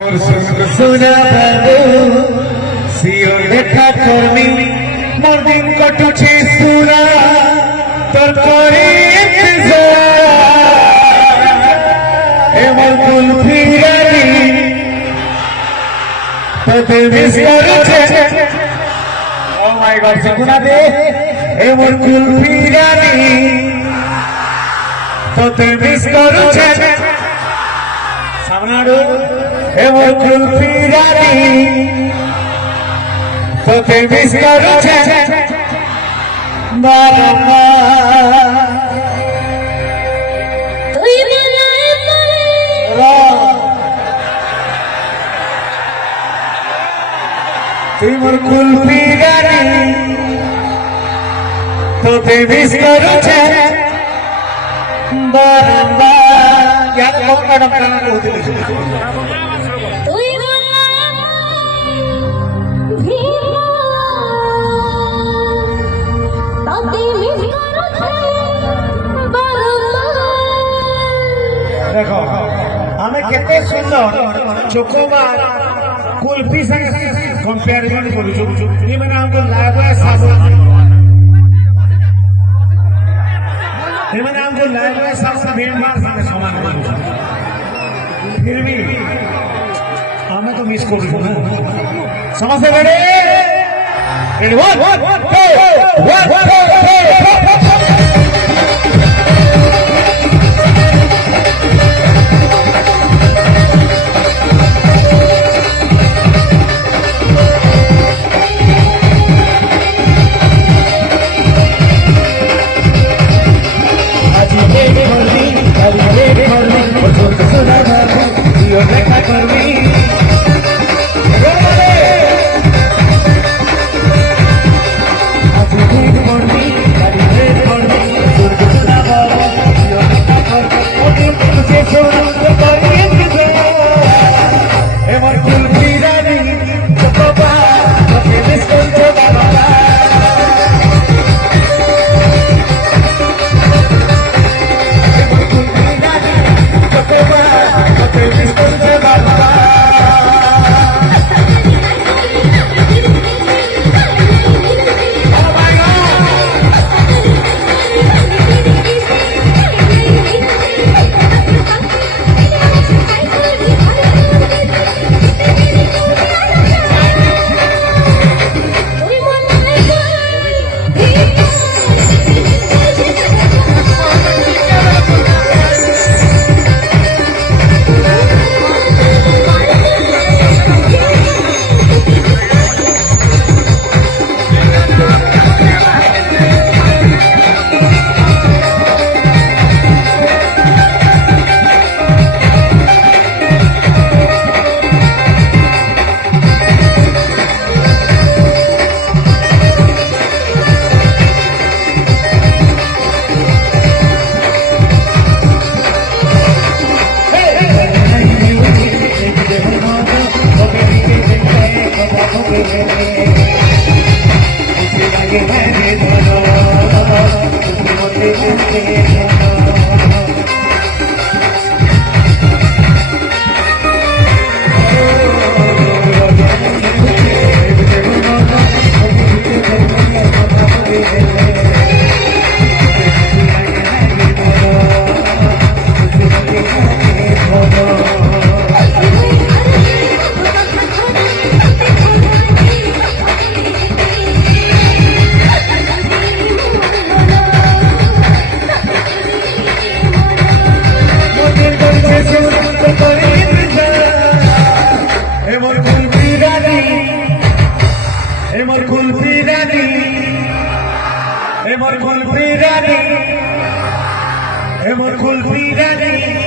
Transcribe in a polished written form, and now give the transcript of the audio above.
सुना बाबू सियो देखा कर्मी मोर दिन कटुछे सुना तोर करे इंतजार ए मोर कुल्फी रानी तोते मिस करुछे ओ माय गॉड सुना दे ए मोर कुल्फी रानी तोते मिस करुछे सामने आडो ए मोर कुल्फी रानी तोते मिस करुछे बारंबार तुई मोर कुल्फी रानी तोते मिस करुछे बारंबार यार कौन मैडम का नाम होती है देखो हमें कितने सुंदर चोकोबार कुल्फी से कंपैरिजन करू ये मैंने हमको लाइव साबुन ये मैंने हमको लाइव साबुन भेंटमार सामने समान करू फिर भी हमें तो मिस करू ना समझते बड़े रेडी 1 कुल्फी रानी